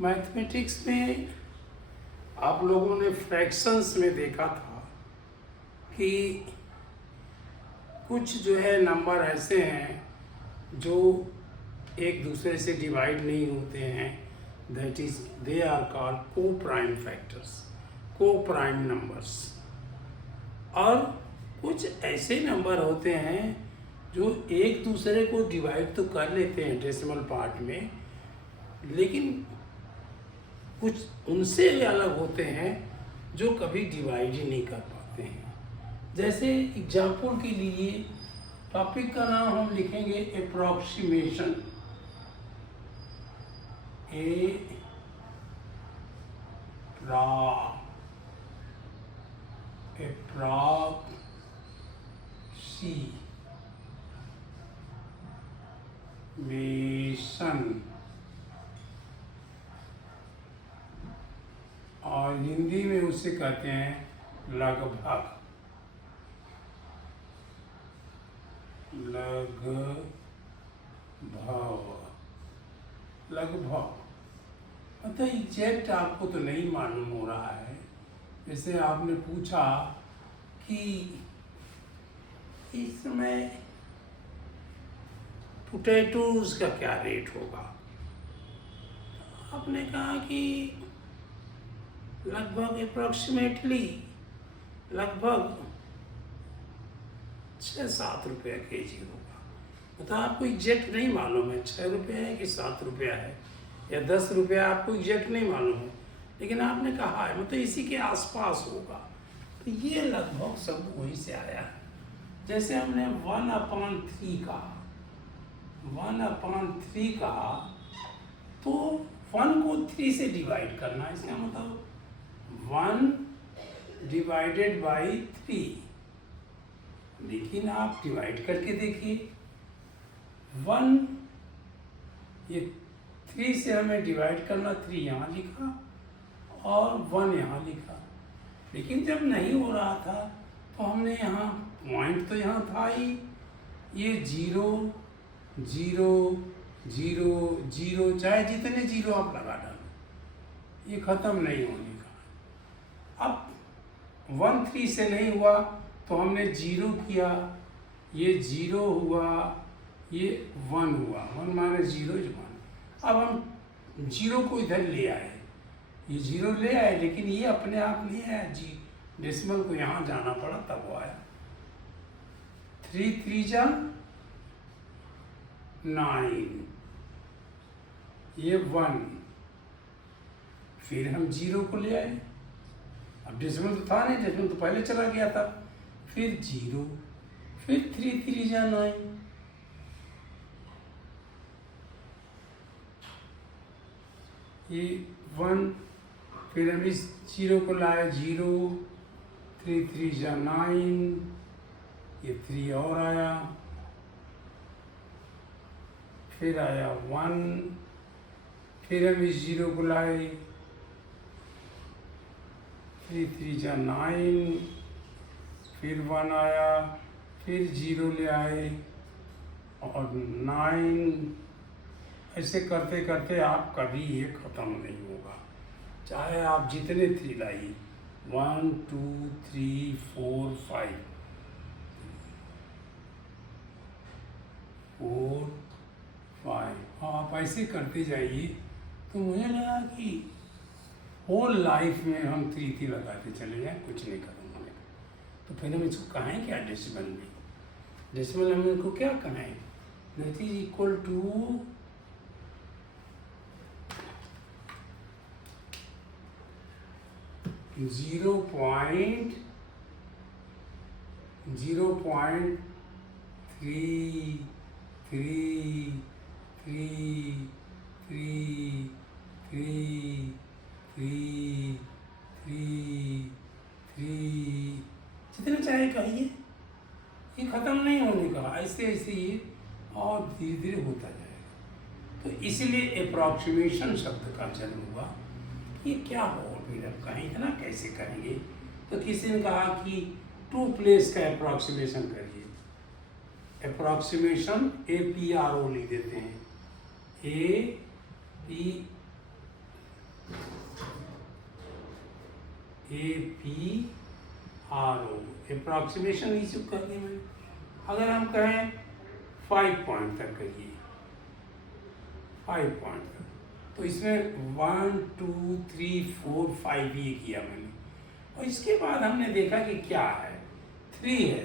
Mathematics में आप लोगों ने फ्रैक्शंस में देखा था कि कुछ जो है नंबर ऐसे हैं जो एक दूसरे से डिवाइड नहीं होते हैं, that is they are called co prime factors, co prime numbers. और कुछ ऐसे नंबर होते हैं जो एक दूसरे को डिवाइड तो कर लेते हैं डेसिमल पार्ट में, लेकिन कुछ उनसे अलग होते हैं जो कभी डिवाइड ही नहीं कर पाते हैं। जैसे एग्जाम्पल के लिए टॉपिक का नाम हम लिखेंगे अप्रॉक्सीमेशन, एप्रॉक्सीमेशन, और हिंदी में उसे कहते हैं लगभग। लगभग मतलब एग्जैक्ट आपको तो नहीं मालूम हो रहा है। जैसे आपने पूछा कि इस समय पोटैटोज का क्या रेट होगा, आपने कहा कि लगभग अप्रॉक्सीमेटली लगभग 6-7 रुपया केजी होगा। मतलब आपको एग्जैक्ट नहीं मालूम है 6 रुपया है कि 7 रुपया है या 10 रुपया, आपको एग्जैक्ट नहीं मालूम है, लेकिन आपने कहा है मतलब इसी के आसपास होगा। तो ये लगभग सब वहीं से आया है। जैसे हमने 1/3 कहा, 1/3 कहा तो 1 को 3 से डिवाइड करना, इसका मतलब 1 डिवाइडेड बाई 3। लेकिन आप डिवाइड करके देखिए, 1 ये 3 से हमें डिवाइड करना, 3 यहाँ लिखा और 1 यहाँ लिखा। लेकिन जब नहीं हो रहा था तो हमने यहाँ पॉइंट तो यहाँ था ही, ये 0 0 0 0, चाहे जितने 0 आप लगा डालो, ये ख़त्म नहीं होने का। अब 1 3 से नहीं हुआ तो हमने 0 किया, ये 0 हुआ, ये 1 हुआ, 1 माइनस 0 इज 1। अब हम 0 को इधर ले आए, ये 0 ले आए, लेकिन ये अपने आप नहीं आया, जी डेसिमल को यहाँ जाना पड़ा तब वो आया। 3 3 जा 9, ये 1, फिर हम 0 को ले आए। अब डेसिमल तो था नहीं, डेसिमल तो पहले चला गया था। फिर 0, फिर 3 3 जा 9, ये 1, फिर हम इस 0 को लाए, 0 3 3 जा 9, ये 3 और आया, फिर आया 1, फिर हम इस 0 को लाए, 3 3 जा 9, फिर 1 आया, फिर 0 ले आए और 9। ऐसे करते करते आप कभी ये ख़त्म नहीं होगा, चाहे आप जितने 3 लाइए, 1 2 3 4 5 4 5, आप ऐसे करते जाइए। तो मुझे लगा कि होल लाइफ में हम 3 3 लगाते चले जाएँ, कुछ नहीं खत्म होने का। तो फिर हम इसको कहें क्या डेसिमल में, डेसिमल हम इनको क्या कहें, दैट इज इक्वल टू 0.33333333 जितने चाहे कहिए, ये ख़त्म नहीं होने का, ऐसे ऐसे ये और धीरे धीरे होता जाएगा। तो इसलिए अप्रॉक्सीमेशन शब्द का जन्म हुआ। ये क्या हो, फिर अब कहेंगे ना कैसे करेंगे। तो किसी ने कहा कि 2 प्लेस का अप्रॉक्सीमेशन करिए। अप्रॉक्सीमेशन APRO लिख देते हैं, APRO अप्रॉक्सीमेशन इशू कर दी मैंने। अगर हम कहें 5 पॉइंट तक करिए, 5 पॉइंट तक, तो इसमें 1 2 3 4 5 ये किया मैंने। और इसके बाद हमने देखा कि क्या है, 3 है।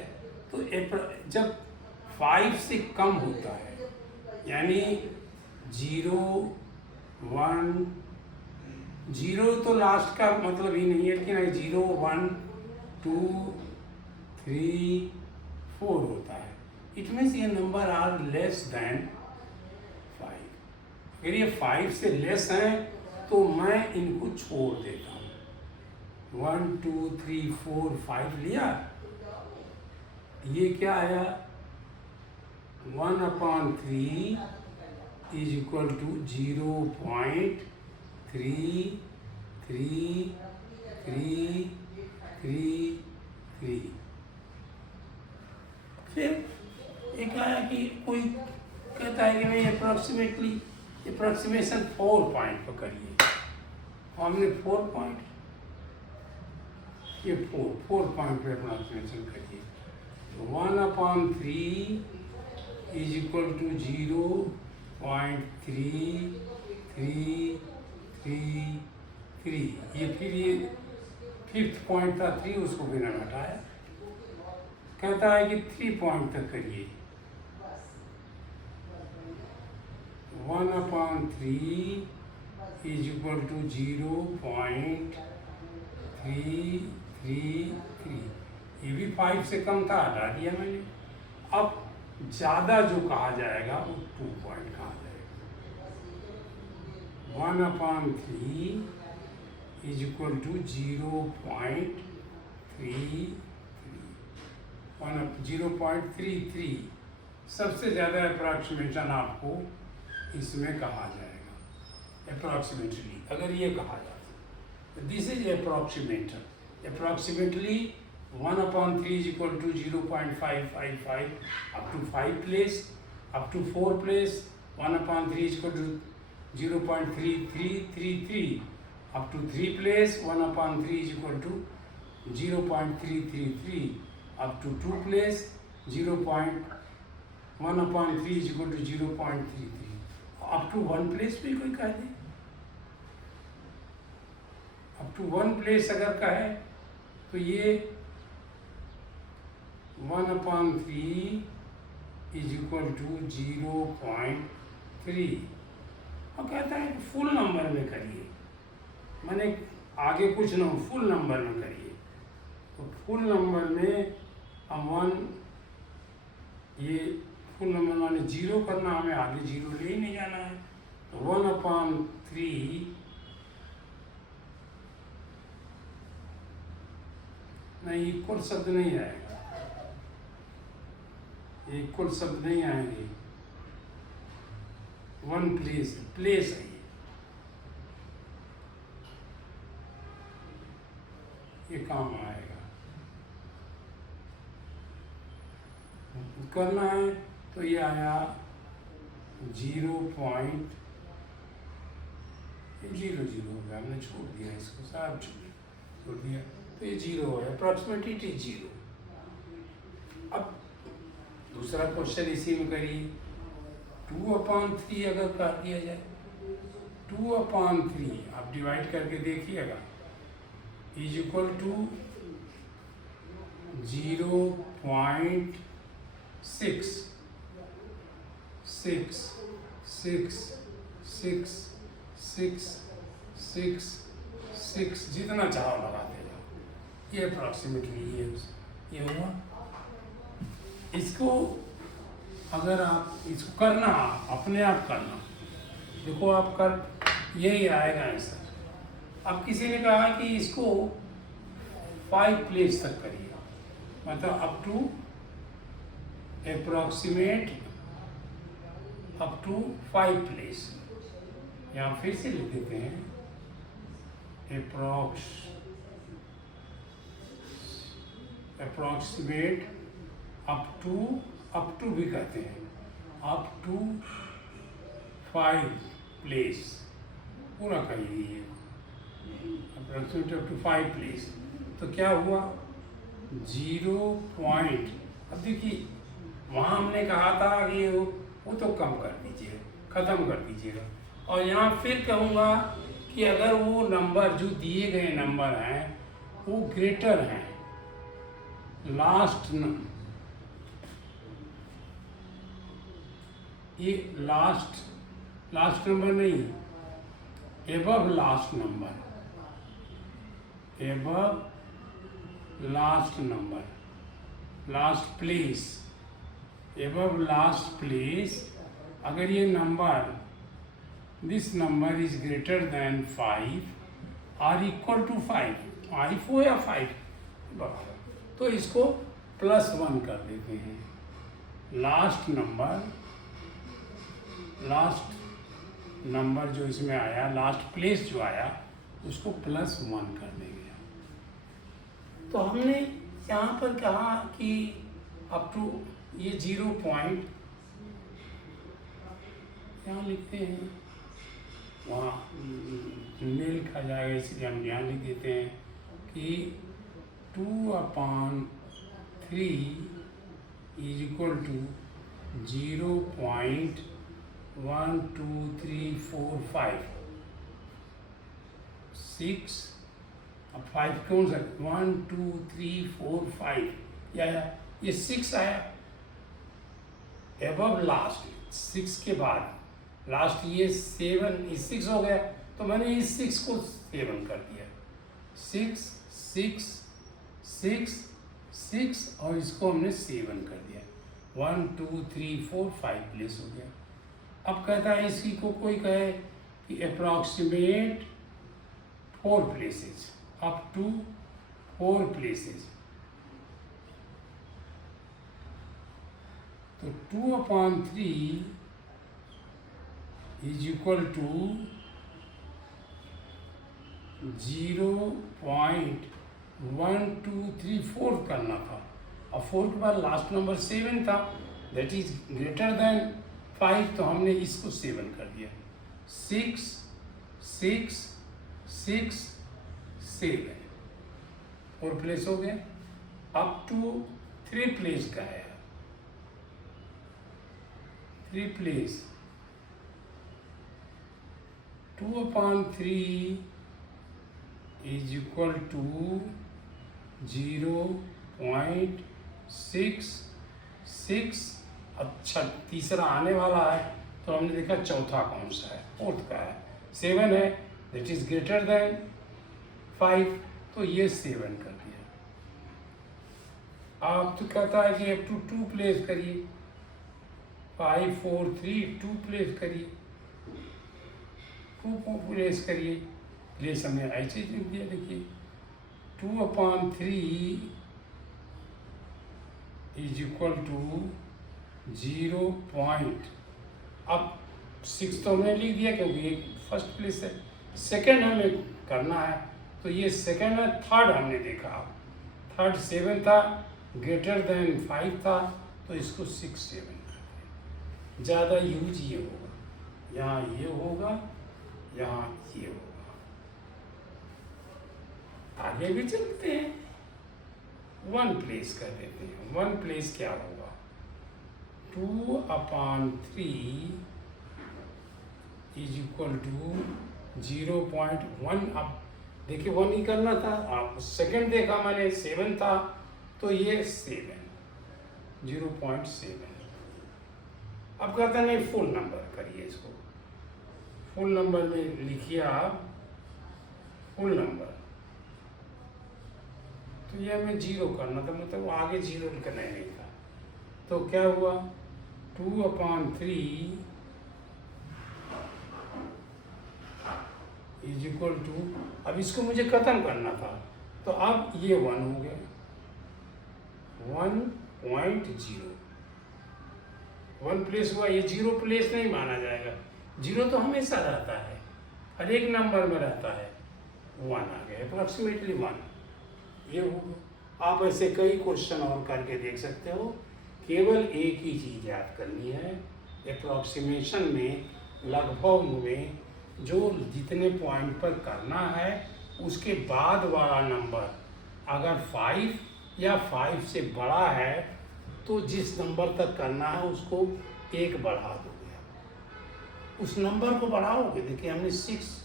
तो जब 5 से कम होता है, यानी 0 1 0 तो लास्ट का मतलब ही नहीं है, लेकिन 0 1 2 3 4 होता है, इट मीन्स ये नंबर आर लेस देन 5। अगर ये 5 से लेस हैं तो मैं इनको छोड़ देता हूँ। 1 2 3 4 5 लिया, ये क्या आया, 1/3 इज इक्वल टू 0.3333। फिर एक आया कि कोई कहता है कि नहीं अप्रॉक्सीमेशन 4 पॉइंट पर करिए। हमने 4 पॉइंट, ये 4 पॉइंट पे अप्रॉक्सीमेशन करिए। 1/3 इज इक्वल टू 0.3333। ये फिर ये 5th पॉइंट था 3, उसको बिना हटाया। कहता है कि 3 पॉइंट तक करिए। 1/3 इज इक्वल टू 0.333। ये भी 5 से कम था, हटा दिया मैंने। अब ज़्यादा जो कहा जाएगा वो 2 पॉइंट कहा जाएगा। 1/3 इज इक्वल टू 0.33। सबसे ज़्यादा अप्रॉक्सीमेशन आपको इसमें कहा जाएगा, अप्रॉक्सीमेटली अगर ये कहा जाता है। This is approximator. Approximately 1/3 is equal to 0.555 up to 5 place, up to 4 place 1/3 is equal to 0.3333, up to 3 place 1/3 is equal to 0.333, up to 2 place 1/3 is equal to 0.33, up to 1 place भी कोई कह दे, up to 1 place अगर कहे तो ये 1/3 is equal to 0.3। और कहता है कि फुल नंबर में करिए, मैंने आगे कुछ ना, फुल नंबर में करिए। तो फुल नंबर में हम 1, ये फुल नंबर माने 0 करना, हमें आगे 0 ले ही नहीं जाना है। तो 1/3 नहीं, इक्वल शब्द नहीं आएगा, इक्वल शब्द नहीं आएंगे। 1 प्लेस, प्लेस है ये काम आएगा। करना है तो ये आया 0.00 हो गया, हमने छोड़ दिया इसको, साहब छोड़ दिया, तो ये 0 है, अप्रॉक्सीमेटली 0। अब दूसरा क्वेश्चन इसी में करिए। 2/3 अगर कर दिया जाए, 2/3 आप डिवाइड करके देखिएगा, इज इक्वल टू 0.66666666, जितना चाहो लगाते जाओ। ये अप्रॉक्सीमेटली ये हुआ। इसको अगर आप इसको करना, अपने आप करना, देखो आप कर, यही आएगा आंसर। अब किसी ने कहा कि इसको 5 प्लेस तक करिए, मतलब up to approximate up to 5 place. यहाँ फिर से लिख देते हैं, अप्रॉक्सीमेट अप टू भी कहते हैं, अप टू 5 प्लेस पूरा करिए। Approximate up to 5 place. तो क्या हुआ 0 पॉइंट। अब देखिए वहाँ हमने कहा था कि वो तो कम कर दीजिएगा, ख़त्म कर दीजिएगा। और यहाँ फिर कहूँगा कि अगर वो नंबर जो दिए गए नंबर हैं वो ग्रेटर हैं लास्ट ये लास्ट नंबर नहीं, above last number, above last number, last place, above last place. अगर ये number this number is greater than 5 or equal to 5, 5 हो या 5 तो इसको +1 कर देते हैं। लास्ट नंबर जो इसमें आया, लास्ट प्लेस जो आया उसको +1 कर देंगे। तो हमने यहाँ पर कहा कि अप टू ये 0 पॉइंट यहाँ लिखते हैं, वहाँ मेल खा जाएगा इसलिए हम यहाँ लिख देते हैं कि 2/3 इज इक्वल टू 0.12345 6। अब 5 कौन सा 1 2 3 4 5 या ये 6 आया एबव लास्ट, 6 के बाद लास्ट ये 7, ये 6 हो गया तो मैंने इस 6 को 7 कर दिया। 6 6 6 6 और इसको हमने 7 कर दिया। 1 2 3 4 5 प्लेस हो गया। अब कहता है इसी को कोई कहे कि approximate 4 places up to 4 places. तो 2/3 इज इक्वल टू 0.1234 करना था। और 4 के बाद लास्ट नंबर 7 था, दैट इज ग्रेटर देन 5 तो हमने इसको 7 कर दिया। 6 6 6 7 4 प्लेस हो गए। अप टू 3 प्लेस का है, 3 प्लेस 2/3 इज इक्वल टू 0.66। अच्छा तीसरा आने वाला है तो हमने देखा चौथा कौन सा है, 4th का है, 7 है, दैट इज ग्रेटर देन 5 तो ये 7 कर दिया। आप तो कहता है कि अप टू 2 प्लेस करिए, 5 4 3 2 प्लेस करिए, 2 प्लेस करिए, प्लेस हमने ऐसे लिख दिया। देखिए 2/3 इज इक्वल टू 0 पॉइंट। अब 6 तो हमने लिख दिया क्योंकि एक फर्स्ट प्लेस है। सेकंड हमें करना है तो ये सेकंड है। थर्ड हमने देखा, थर्ड 7 था, ग्रेटर देन 5 था तो इसको 6 7 कर दिया। ज़्यादा यूज ये होगा, यहाँ ये होगा, यहाँ ये होगा। आगे भी चलते हैं, 1 प्लेस कर देते हैं। 1 प्लेस क्या होगा 2/3 इज इक्वल टू 0.1। अब देखिए 1 ही करना था, आप सेकंड देखा मैंने 7 था तो ये 7 0.7। अब कहते हैं नहीं फुल नंबर करिए, इसको फुल नंबर में लिखिए आप, फुल नंबर। तो ये हमें 0 करना था, मतलब आगे 0 करना ही नहीं था। तो क्या हुआ 2/3 इज इक्वल टू, अब इसको मुझे खत्म करना था तो अब ये 1 हो गया, 1.0। 1 प्लेस हुआ, ये 0 प्लेस नहीं माना जाएगा। 0 तो हमेशा रहता है, हर एक नंबर में रहता है। 1 आ गया, अप्रॉक्सीमेटली 1 ये होगा। आप ऐसे कई क्वेश्चन और करके देख सकते हो, केवल एक ही चीज़ याद करनी है, अप्रॉक्सीमेशन में लगभग में जो जितने पॉइंट पर करना है उसके बाद वाला नंबर अगर 5 या 5 से बड़ा है तो जिस नंबर तक करना है उसको 1 बढ़ा दोगे आप। उस नंबर को बढ़ाओगे। देखिए हमने 6,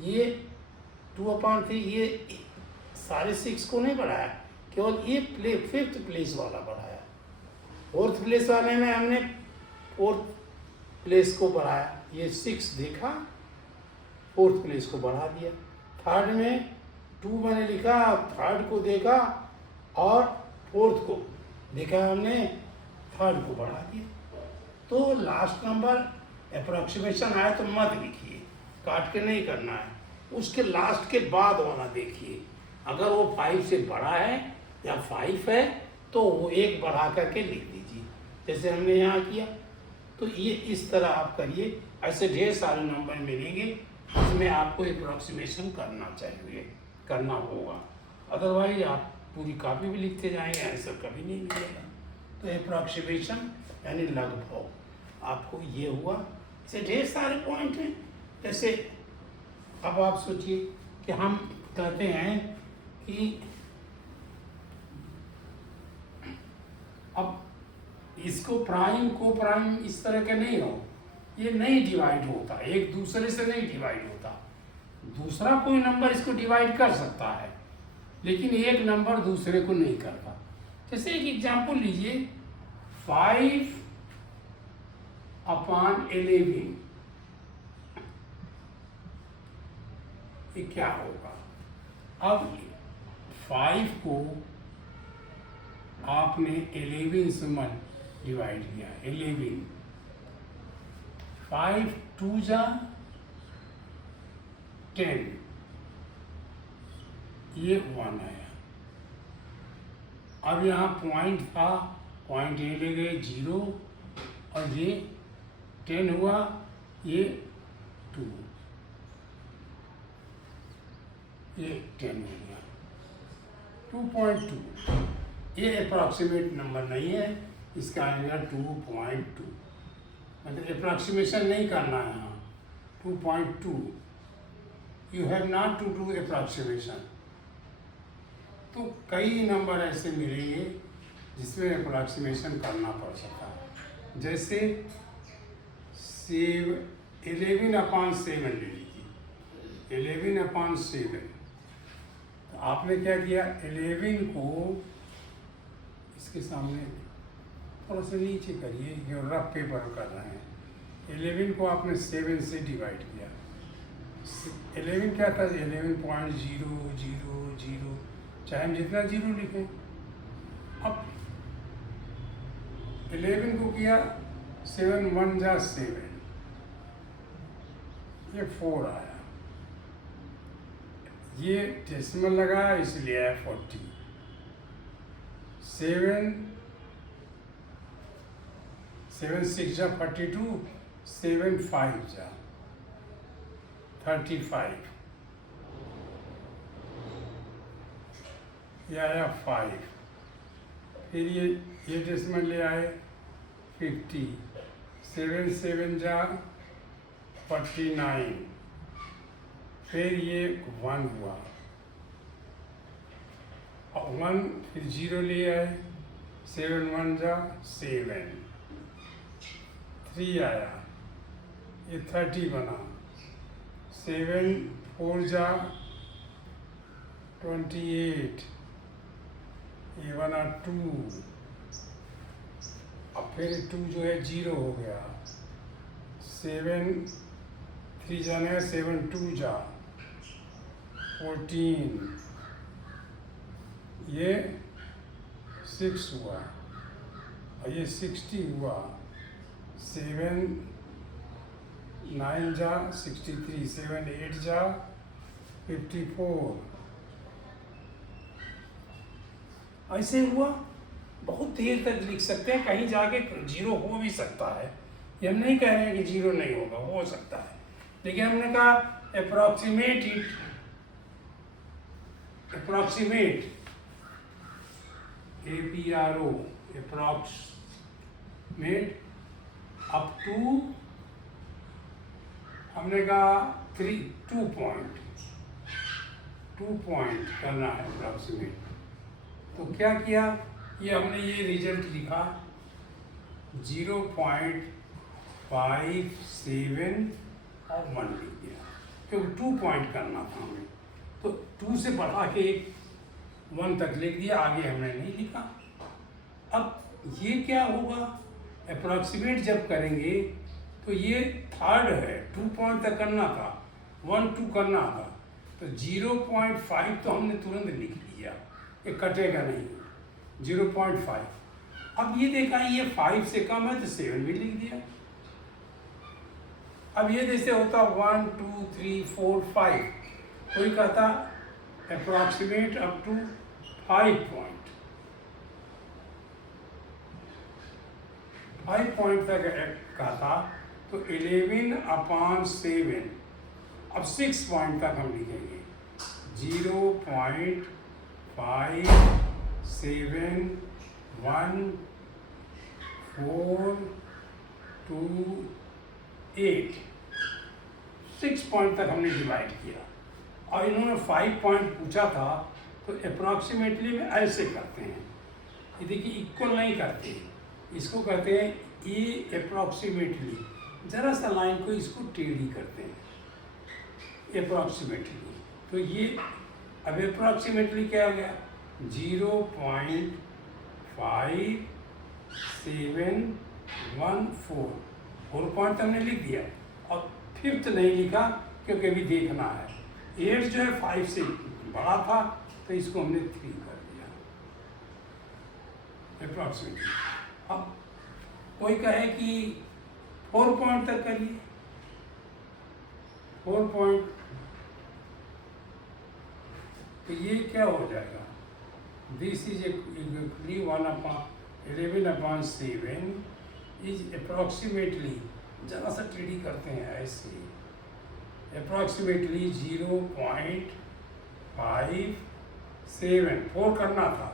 ये 2/3, ये सारे 6 को नहीं बढ़ाया, केवल ये 5th प्लेस वाला बढ़ाया। 4th प्लेस वाले में हमने 4th प्लेस को बढ़ाया, ये 6 देखा, 4th प्लेस को बढ़ा दिया। 3rd में 2 मैंने लिखा, 3rd को देखा और 4th को देखा हमने, 3rd को बढ़ा दिया। तो लास्ट नंबर अप्रोक्सीमेशन आया तो मत लिखिए, काट के नहीं करना है, उसके लास्ट के बाद वाला देखिए। अगर वो 5 से बड़ा है या 5 है तो वो 1 बढ़ा करके लिख दीजिए, जैसे हमने यहाँ किया। तो ये इस तरह आप करिए, ऐसे ढेर सारे नंबर मिलेंगे जिसमें आपको अप्रोक्सीमेशन करना होगा। अदरवाइज आप पूरी कॉपी भी लिखते जाएंगे, आंसर कभी नहीं मिलेगा। तो अप्रोक्सीमेशन यानी लगभग, आपको ये हुआ। ऐसे ढेर सारे पॉइंट हैं। जैसे अब आप सोचिए कि हम कहते हैं कि अब इसको प्राइम को प्राइम इस तरह के नहीं हो, ये नहीं डिवाइड होता, एक दूसरे से नहीं डिवाइड होता। दूसरा कोई नंबर इसको डिवाइड कर सकता है, लेकिन एक नंबर दूसरे को नहीं करता। जैसे एक एग्जांपल लीजिए, 5/11, ये क्या होगा? अब 5 को आपने 11 से डिवाइड किया, 11, 5 2 जा 10, ये 1 आया। अब यहाँ पॉइंट था, पॉइंट ये ले गए 0 और ये 10 हुआ, ये 2, ये 10 हो गया, 2.2। ये अप्रॉक्सीमेट नंबर नहीं है, इसका आएगा 2.2, मतलब अप्रॉक्सीमेशन नहीं करना है यहाँ। 2.2, you have not to do approximation. तो कई नंबर ऐसे मिलेंगे जिसमें अप्रॉक्सीमेशन करना पड़ सकता है। जैसे 11/7 ले लीजिए, 11/7। तो आपने क्या किया, 11 को इसके सामने थोड़ा सा नीचे करिए, जो रफ पेपर कर रहे हैं। 11 को आपने 7 से डिवाइड किया। 11 क्या था, 11.000, चाहे हम जितना 0 लिखें। अब 11 को किया 7 1 जा 7, ये 4 आया। ये डेसिमल लगा इसलिए है 40। 7 6 जा 42, 7 5 जा 35, ये आया 5। फिर ये डेसिमल ले आए 50, 7 7 जा 49, फिर ये 1 हुआ, और 1 फिर 0 ले आए, 7 1 जा 7, 3 आया, ये 30 बना, 7 4 जा 28, ये बना 2, अब फिर 2 जो है 0 हो गया, 7 3 जाने 7 2 जा 14, ये 6 हुआ, और ये 60 हुआ, 7 9 जा 63, 7 8 जा 54। ऐसे हुआ, बहुत देर तक लिख सकते हैं, कहीं जाके 0 हो भी सकता है। ये हम नहीं कह रहे हैं कि 0 नहीं होगा, हो सकता है, लेकिन हमने कहा approximate it, approximate, APRO, approximate up to, हमने कहा 2 पॉइंट, 2 पॉइंट करना है अप्रॉक्सीमेट। तो क्या किया, ये हमने ये रिजल्ट लिखा 0.57 और 1 लिख दिया, क्योंकि 2 पॉइंट करना था हमें। तो 2 से बढ़ा के 1 तक लिख दिया, आगे हमने नहीं लिखा। अब ये क्या होगा, अप्रॉक्सीमेट जब करेंगे तो ये थर्ड है, 2 पॉइंट तक करना था, 1 2 करना था, तो 0.5 तो हमने तुरंत लिख लिया, ये कटेगा नहीं, 0.5। अब ये देखा ये 5 से कम है तो 7 भी लिख दिया। अब ये जैसे होता 1 2 3 4 5, कोई कहता approximate up to 5 point, 5 point तक कहता तो 11/7। अब 6 पॉइंट तक हम लिखेंगे 0.571428, 6 पॉइंट तक हमने डिवाइड किया। और इन्होंने 5 पॉइंट पूछा था, तो अप्रॉक्सीमेटली में ऐसे करते हैं, ये देखिए इक्वल नहीं करते, इसको कहते हैं ये अप्रॉक्सीमेटली, जरा सा लाइन को इसको टेढ़ी करते हैं अप्रॉक्सीमेटली। तो ये अब अप्रॉक्सीमेटली क्या हो गया 0.5714, 4 पॉइंट हमने लिख दिया। और 5th नहीं लिखा क्योंकि अभी देखना है, 8 जो है 5 से बड़ा था तो इसको हमने 3 कर दिया अप्रॉक्सीमेटली। अब कोई कहे कि 4 पॉइंट तक करिए, 4 पॉइंट, तो ये क्या हो जाएगा, this is equally 1/11/7 is approximately, जरा सा टेढ़ी करते हैं ऐसे, अप्रॉक्सीमेटली 0.57, 4 करना था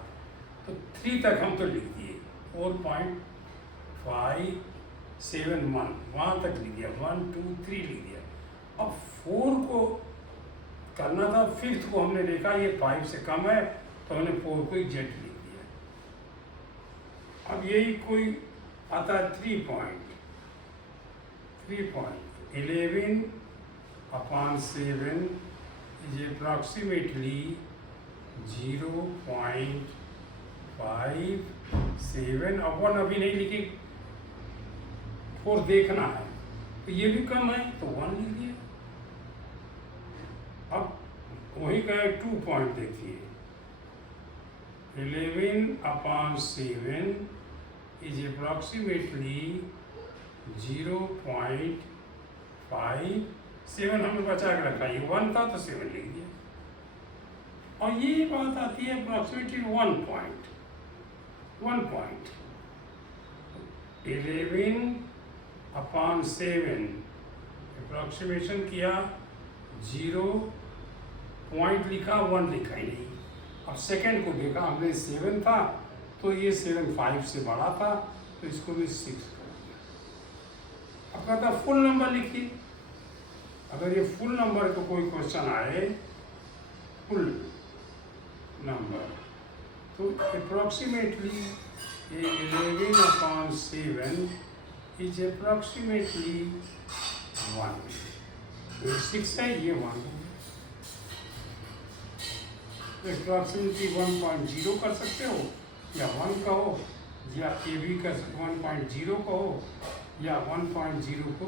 तो 3 तक हम तो लिख दिए, 4.571 वहाँ तक लिख दिया, 1 2 3 लिख दिया। अब 4 को करना था, 5th को हमने देखा ये 5 से कम है तो हमने 4 को एग्जैक्ट लिख दिया। अब यही कोई आता है 3 पॉइंट, 11/7 इज अप्रॉक्सीमेटली 0.57, अब 1 अभी नहीं लिखी, 4 देखना है, तो ये भी कम है तो 1 लिख दिया। अब वही कहे 2 पॉइंट देखिए, 11/7 इज अप्रॉक्सीमेटली 0.57, हमने बचा के रखा, ये 1 था तो 7 लिख दिया। और ये बात आती है अप्रॉक्सीमेटली 1 पॉइंट, 11/7 अप्रॉक्सीमेशन किया, 0 पॉइंट लिखा, 1 लिखा ही नहीं। अब सेकंड को देखा हमने, 7 था तो ये 7 5 से बड़ा था तो इसको भी 6 कर दिया। अब कहता फुल नंबर लिखिए, अगर ये फुल नंबर को कोई क्वेश्चन आए, फुल नंबर, तो अप्रॉक्सीमेटली 11/7 इज अप्रॉक्सीमेटली 1, तो 6 है, ये 1 है। अप्रॉक्सीमेटली 1.0 कर सकते हो, या 1 कहो, या ये भी कर सकते 1.0 कहो, या 1.0 को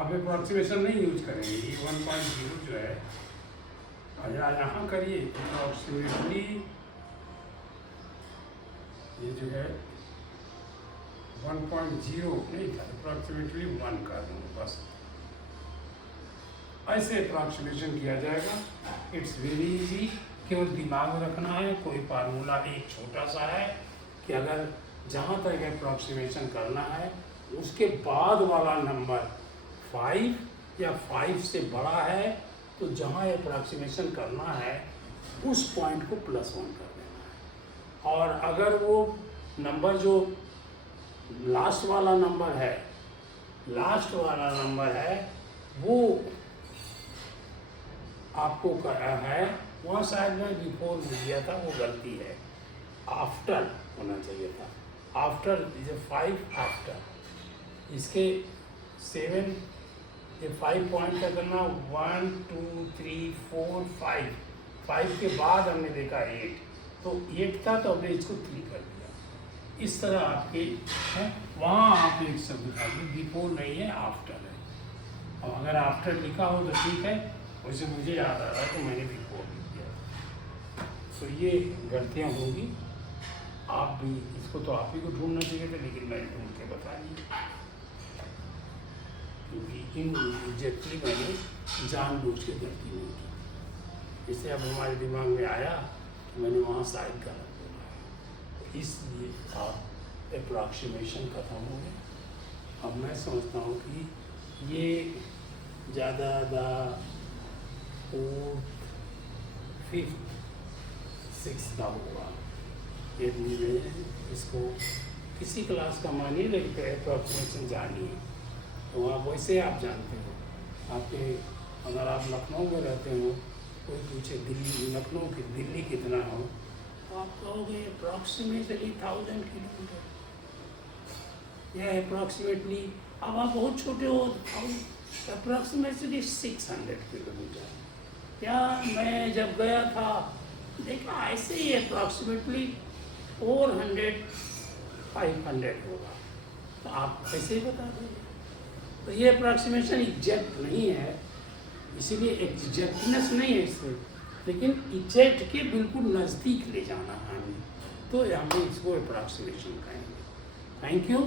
आप अप्रॉक्सीमेशन नहीं यूज करेंगे, ये 1.0 जो है यहाँ करिए अप्रॉक्सीमेटली, ये जो है 1.0 नहीं था, अप्रॉक्सीमेटली 1 कर दूँ बस। ऐसे अप्रॉक्सीमेशन किया जाएगा, इट्स वेरी इजी, केवल दिमाग में रखना है। कोई फार्मूला एक छोटा सा है कि अगर जहाँ तक अप्रॉक्सीमेशन करना है उसके बाद वाला नंबर 5 या 5 से बड़ा है, तो जहाँ अप्रॉक्सीमेशन करना है उस पॉइंट को +1 कर देना है। और अगर वो नंबर जो लास्ट वाला नंबर है वो आपको है वहाँ शायद मैं बिफोर दिया था, वो गलती है, आफ्टर होना चाहिए था। After is 5 after. इसके 7 ये 5 पॉइंट का करना, 1 2 3 4 5, 5 के बाद हमने देखा 8, तो 8 था तो हमने इसको 3 कर दिया। इस तरह आपके है, वहाँ आप एक शब्द डालिए, बिफोर नहीं है, आफ्टर है। और अगर आफ्टर लिखा हो तो ठीक है, वैसे मुझे याद आ रहा है तो मैंने बिफोर लिख दिया। तो ये गलतियाँ होंगी, आप भी इसको तो आप ही को ढूंढना चाहिए था, लेकिन मैं ढूंढ के बता दी, क्योंकि इन एग्जैक्टली मैंने जानबूझ के गलती नहीं की। इससे अब हमारे दिमाग में आया कि मैंने वहाँ शायद गलत बोला है, इसलिए आप अप्रॉक्सीमेशन खत्म हो गया। अब मैं समझता हूँ कि ये ज़्यादा 4th 5th 6th का होगा। यदि में इसको किसी क्लास का मानिए, लेकिन अप्रॉक्सीमेशन जानिए, तो आप वैसे आप जानते हो। आपके अगर आप लखनऊ में रहते हो, कोई पूछे दिल्ली, लखनऊ की दिल्ली कितना हो, तो आप कहोगे अप्रॉक्सीमेटली 1000 किलोमीटर, या अप्रॉक्सीमेटली, अब आप बहुत छोटे हो, अप्रॉक्सीमेटली 600 किलोमीटर। क्या मैं जब गया था देखा ऐसे ही अप्रॉक्सीमेटली 400 500 होगा, तो आप ऐसे ही बता देंगे। तो ये अप्रॉक्सीमेशन एग्जैक्ट नहीं है, इसीलिए एग्जैक्टनेस नहीं है इसमें, लेकिन एग्जैक्ट के बिल्कुल नज़दीक ले जाना है हमें, तो हमें इसको अप्रॉक्सीमेशन कहेंगे। Thank you.